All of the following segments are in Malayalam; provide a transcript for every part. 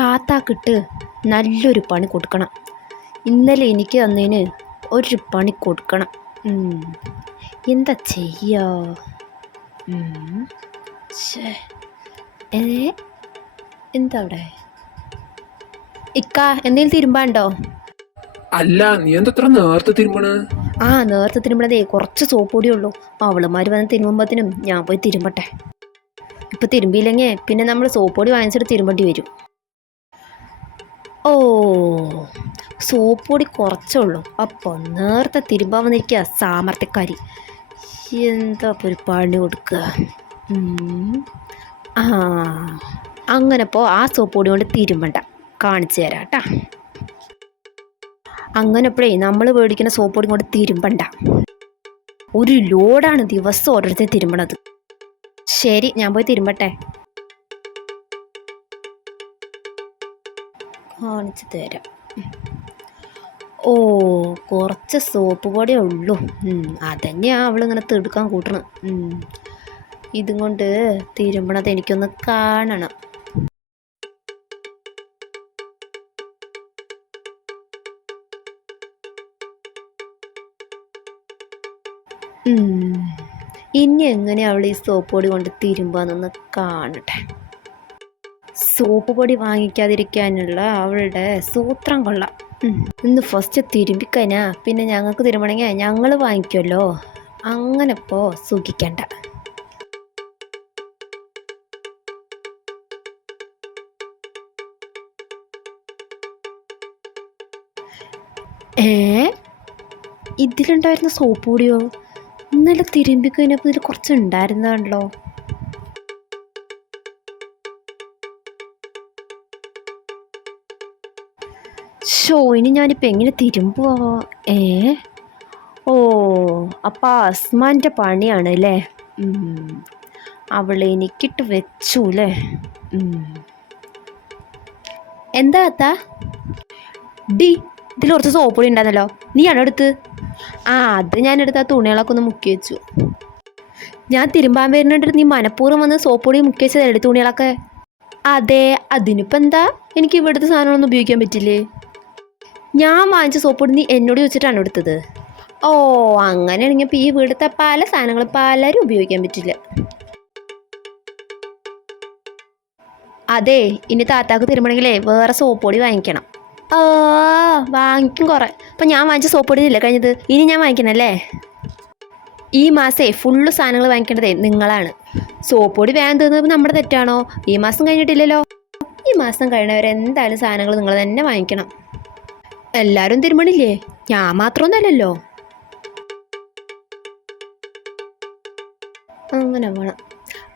താത്താക്കിട്ട് നല്ലൊരു പണി കൊടുക്കണം. ഇന്നലെ എനിക്ക് തന്നതിന് ഒരു പണി കൊടുക്കണം. എന്താ ചെയ്യോ. ഏ? എന്താ അവിടെ? ഇക്ക എന്തെങ്കിലും തിരുമ്പാണ്ടോ അല്ല നീ എന്താ നേരത്തെ തിരുമ്പണ്? ആ നേരത്തെ തിരുമ്പണതേ കുറച്ച് സോപ്പ് പൊടിയേ ഉള്ളൂ. അവളുമാർ വന്ന് തിരുമ്പുമ്പത്തിനും ഞാൻ പോയി തിരുമ്പട്ടെ. ഇപ്പം തിരുമ്പിയില്ലെങ്കിൽ പിന്നെ നമ്മൾ സോപ്പ് പൊടി വാങ്ങിച്ചിട്ട് തിരുമ്പേണ്ടി വരും. ഓ സോപ്പ് പൊടി കുറച്ചേ ഉള്ളൂ അപ്പോൾ നേരത്തെ തിരുമ്പാൻ വന്നിരിക്കുക സാമർത്ഥ്യക്കാരി എന്താ ഒരു പണി കൊടുക്കുക ആ അങ്ങനെ പോ ആ സോപ്പ് പൊടി കൊണ്ട് തിരുമ്പണ്ട. കാണിച്ചു തരാം കേട്ടാ അങ്ങനെ അപ്പോഴേ നമ്മൾ മേടിക്കുന്ന സോപ്പ് പൊടി കൊണ്ട് തിരുമ്പണ്ട. ഒരു ലോഡാണ് ദിവസം ഓരോരുത്തർ തിരുമ്പണത്. ശരി ഞാൻ പോയി തിരുമ്പട്ടെ. കാണിച്ചു തരാം ഓ കുറച്ച് സോപ്പ് പൊടിയേ ഉള്ളൂ ഉം, അതന്നെയാ അവളിങ്ങനെ തെടുക്കാൻ കൂട്ടണം. ഇതും കൊണ്ട് തിരുമ്പണത് എനിക്കൊന്ന് കാണണം. ഇനി എങ്ങനെ അവൾ ഈ സോപ്പ് പൊടി കൊണ്ട് തിരുമ്പാന്നൊന്ന് കാണട്ടെ സോപ്പ് പൊടി വാങ്ങിക്കാതിരിക്കാനുള്ള അവളുടെ സൂത്രം കൊള്ളാം. ഇന്ന് ഫസ്റ്റ് തിരുമ്പിക്കാനാ പിന്നെ ഞങ്ങൾക്ക് തിരുമ്പണമെങ്കിൽ ഞങ്ങൾ വാങ്ങിക്കുമല്ലോ അങ്ങനെ ഇപ്പോൾ സുഖിക്കണ്ട ഏ? ഇതിലുണ്ടായിരുന്ന സോപ്പ് പൊടിയോ? ഇന്നലെ തിരുമ്പിക്കഴിഞ്ഞപ്പോൾ ഇതിൽ കുറച്ച് ഉണ്ടായിരുന്നതാണല്ലോ ഷോ ഇനി ഞാനിപ്പോൾ എങ്ങനെ തിരുമ്പോ ഏ? ഓ അപ്പം അസ്മാന്റെ പണിയാണ് അല്ലേ അവളെ എനിക്കിട്ട് വെച്ചു അല്ലേ എന്താ അത്താ? ഡി ഇതിൽ കുറച്ച് സോപ്പ് പൊടി ഉണ്ടായിരുന്നല്ലോ. നീയാണോ എടുത്ത്? ആ അത് ഞാൻ എടുത്ത് ആ തുണികളൊക്കെ ഒന്ന് മുക്കി വെച്ചു. ഞാൻ തിരുമ്പാൻ വരുന്നുണ്ട് നീ മനഃപൂർവം വന്ന് സോപ്പ് പൊടി മുക്കി വെച്ചതല്ലേ തുണികളൊക്കെ? അതെ അതിനിപ്പോൾ എന്താ? എനിക്ക് ഇവിടുത്തെ സാധനങ്ങളൊന്നും ഉപയോഗിക്കാൻ പറ്റില്ലേ? ഞാൻ വാങ്ങിച്ച സോപ്പൊടി നീ എന്നോട് ചോദിച്ചിട്ടാണ് എടുത്തത്. ഓ അങ്ങനെയാണെങ്കിൽ ഇപ്പോൾ ഈ വീടത്തെ പല സാധനങ്ങളും പലരും ഉപയോഗിക്കാൻ പറ്റില്ല. അതെ ഇനി താത്താക്ക് തരുമ്പോഴെങ്കിലേ വേറെ സോപ്പ് പൊടി വാങ്ങിക്കണം. ഓ വാങ്ങിക്കും കുറേ. അപ്പം ഞാൻ വാങ്ങിച്ച സോപ്പ് ഇല്ല കഴിഞ്ഞത്? ഇനി ഞാൻ വാങ്ങിക്കണല്ലേ? ഈ മാസേ ഫുള്ള് സാധനങ്ങൾ വാങ്ങിക്കേണ്ടതേ നിങ്ങളാണ്. സോപ്പ് പൊടി നമ്മുടെ തെറ്റാണോ? ഈ മാസം കഴിഞ്ഞിട്ടില്ലല്ലോ. ഈ മാസം കഴിഞ്ഞവരെ എന്തായാലും സാധനങ്ങൾ നിങ്ങൾ തന്നെ വാങ്ങിക്കണം. എല്ലാവരും തിരുമണില്ലേ? ഞാൻ മാത്രമൊന്നുമല്ലല്ലോ അങ്ങനെ വേണം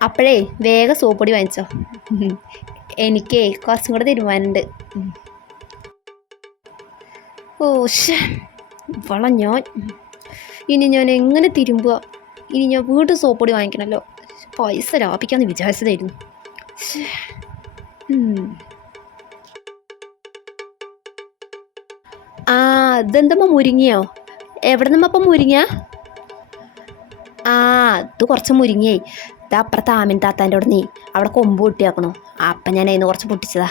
അപ്പോഴേ വേഗം സോപ്പൊടി വാങ്ങിച്ചോ. എനിക്കേ കുറച്ചും കൂടെ തീരുമാനമുണ്ട്. ഓ വള ഞാൻ. ഇനി ഞാൻ എങ്ങനെ തിരുമ്പുക ഇനി ഞാൻ വീണ്ടും സോപ്പൊടി വാങ്ങിക്കണമല്ലോ പൈസ ലാഭിക്കാമെന്ന് വിചാരിച്ചതായിരുന്നു. ശ്ശേ. മുരിങ്ങിയോ? എവിടെ നിന്നപ്പം മുരിങ്ങ? ആ അത് കുറച്ച് മുരിങ്ങയായി. ഇത് അപ്പുറത്ത് ആമിൻ താത്താന്റെ അവിടെ നീ അവിടെ കൊമ്പ് പൊട്ടിയാക്കണോ. അപ്പം ഞാൻ അതിന് കുറച്ച് പൊട്ടിച്ചതാ.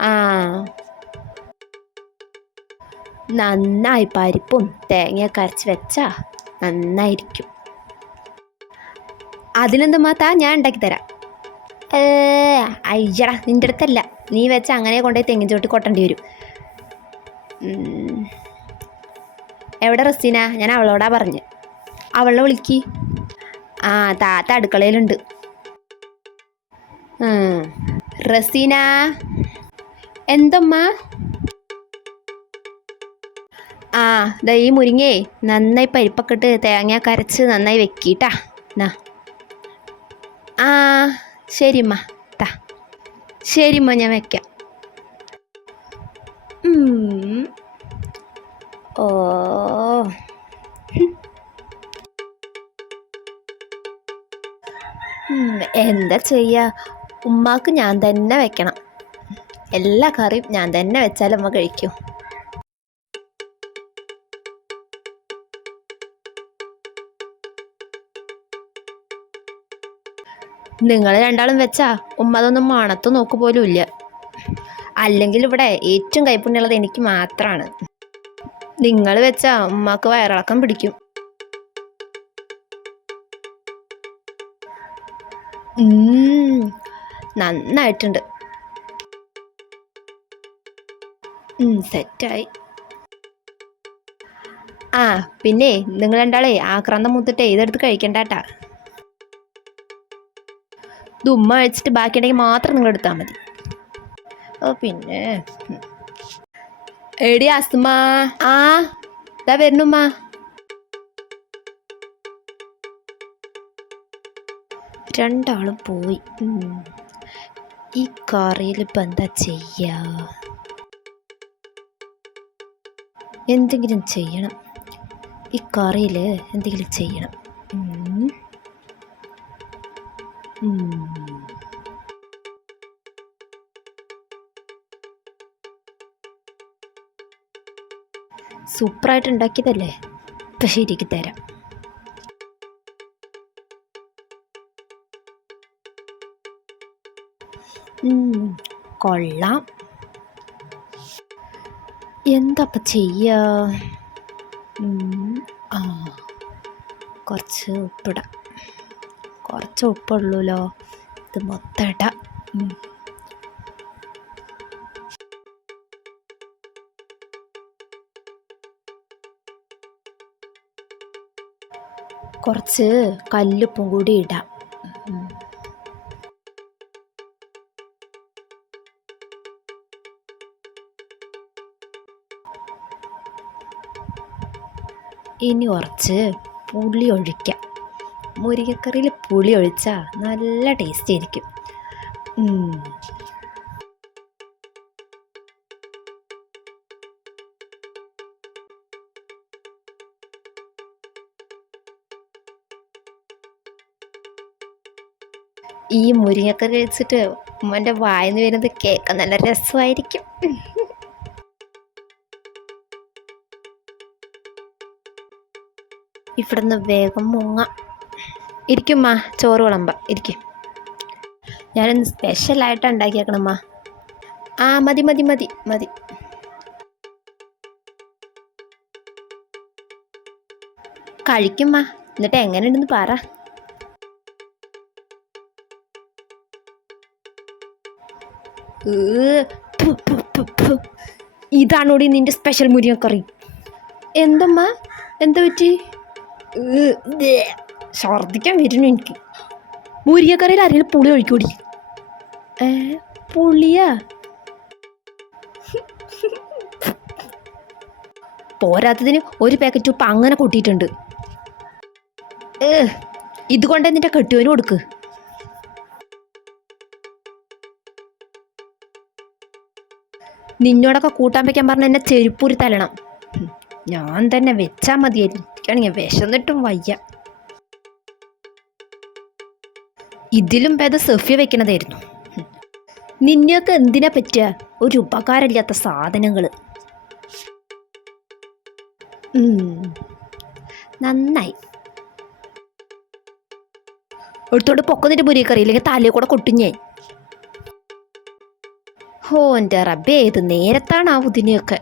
ആ. നന്നായി പരിപ്പും തേങ്ങയൊക്കെ അരച്ച് വെച്ചാ നന്നായിരിക്കും. അതിനെന്താ മാത്താ ഞാൻ ഉണ്ടാക്കി തരാം. ഏ അയ്യടാ നിന്റെ അടുത്തല്ല നീ വെച്ച അങ്ങനെ കൊണ്ടുപോയി തെങ്ങിൻ ചോട്ടി കൊട്ടേണ്ടി വരും. എവിടെ റസീന ഞാൻ അവളോടാ പറഞ്ഞ്. അവളെ വിളിക്ക്. ആ താത്ത അടുക്കളയിലുണ്ട്. റസീന എന്തമ്മ? ആ ദാ ഈ മുരിങ്ങേ നന്നായി പരിപ്പൊക്കെ ഇട്ട് തേങ്ങ കരച്ച് നന്നായി വെക്കിട്ടാ. എന്നാ ആ ശരിമ്മ. താ. ശരിമ്മ ഞാൻ വെക്കാം. എന്താ ചെയ്യുക ഉമ്മാക്ക് ഞാൻ തന്നെ വെക്കണം. എല്ലാ കറിയും ഞാൻ തന്നെ വെച്ചാലും ഉമ്മ കഴിക്കൂ. നിങ്ങൾ രണ്ടാളും വെച്ചാ ഉമ്മ അതൊന്നും മണത്ത് നോക്ക് പോലും ഇല്ല. അല്ലെങ്കിൽ ഇവിടെ ഏറ്റവും കൈപ്പുണ്യുള്ളത് എനിക്ക് മാത്രമാണ് നിങ്ങൾ വെച്ചാ ഉമ്മാക്ക് വയറിളക്കം പിടിക്കും. നന്നായിട്ടുണ്ട്. സെറ്റായി. ആ പിന്നെ നിങ്ങൾ രണ്ടാളേ ആക്രാന്തം മൂത്തിട്ട് ഇതെടുത്ത് കഴിക്കണ്ടാട്ടാ. ഇത് ഉമ്മ അഴിച്ചിട്ട് ബാക്കിയുണ്ടെങ്കിൽ മാത്രം നിങ്ങൾ എടുത്താൽ മതി. ഓ പിന്നെ. എടി അസുമാ. ആ ഇതാ വരുന്നുമ്മ. രണ്ടാളും പോയി. ഈ കറിയിൽ ഇപ്പം എന്താ എന്തെങ്കിലും ചെയ്യണം. ഈ കറിയിൽ എന്തെങ്കിലും ചെയ്യണം. സൂപ്പറായിട്ട് ഉണ്ടാക്കിയതല്ലേ? ഇപ്പം ശരിക്ക് തരാം. കൊള്ളാം. എന്തപ്പം ചെയ്യുക കുറച്ച് ഉപ്പിടാം. കുറച്ച് ഉപ്പുള്ളൂല്ലോ ഇത് മൊത്തം ഇടാം. കുറച്ച് കല്ലുപ്പും കൂടി ഇടാം. ഇനി കുറച്ച് പുളി ഒഴിക്കാം. മുരിങ്ങക്കറിയിൽ പുളി ഒഴിച്ചാൽ നല്ല ടേസ്റ്റ് ആയിരിക്കും. ഈ മുരിങ്ങക്കറി വെച്ചിട്ട് ഉമ്മന്റെ വായന്ന് വരുന്നത് കേൾക്കാൻ നല്ല രസമായിരിക്കും. ഇവിടുന്ന് വേഗം മുങ്ങ. ഇരിക്കുമ്മ ചോറ് വിളമ്പ. ഇരിക്കും. ഞാനിന്ന് സ്പെഷ്യലായിട്ട് ഉണ്ടാക്കിയേക്കണമ്മാ ആ മതി മതി മതി മതി. കഴിക്കുമ്മ എന്നിട്ട് എങ്ങനെയുണ്ടെന്ന് പറ. ഇതാണോടി നിന്റെ സ്പെഷ്യൽ മുരിങ്ങക്കറി? എന്തമ്മ എന്താ പറ്റി? ഛർദ്ദിക്കാൻ വരുന്നു എനിക്ക്. മുരിയക്കറിയിൽ ആരെങ്കിലും പുളി ഒഴിക്കൂടി? ഏ പുളിയാ? പോരാത്തതിന് ഒരു പാക്കറ്റ് ഉപ്പ് അങ്ങനെ കൂട്ടിയിട്ടുണ്ട്. ഏ ഇതുകൊണ്ട് നിന്റെ കെട്ടിയവന് കൊടുക്ക്. നിന്നോടൊക്കെ കൂട്ടാൻ വയ്ക്കാൻ പറഞ്ഞ എന്നെ ചെരുപ്പൂരി തല്ലണം. ഞാൻ തന്നെ വെച്ചാൽ മതിയായിരുന്നു. എനിക്കാണെങ്കിൽ വിശന്നിട്ടും വയ്യ. ഇതിലും ഭേദം സെഫിയ വെക്കണതായിരുന്നു. നിന്നൊക്കെ എന്തിനാ പറ്റുക ഒരു ഉപകാരമില്ലാത്ത സാധനങ്ങൾ നന്നായി. എടുത്തോണ്ട് പൊക്കന്നിട്ട് കറി ഇല്ലെങ്കിൽ തലയിൽ കൂടെ കൊട്ടിഞ്ഞേ ഹോ എന്റെ റബ്ബേ ഇത് നേരത്താണാവും ഇതിനെയൊക്കെ?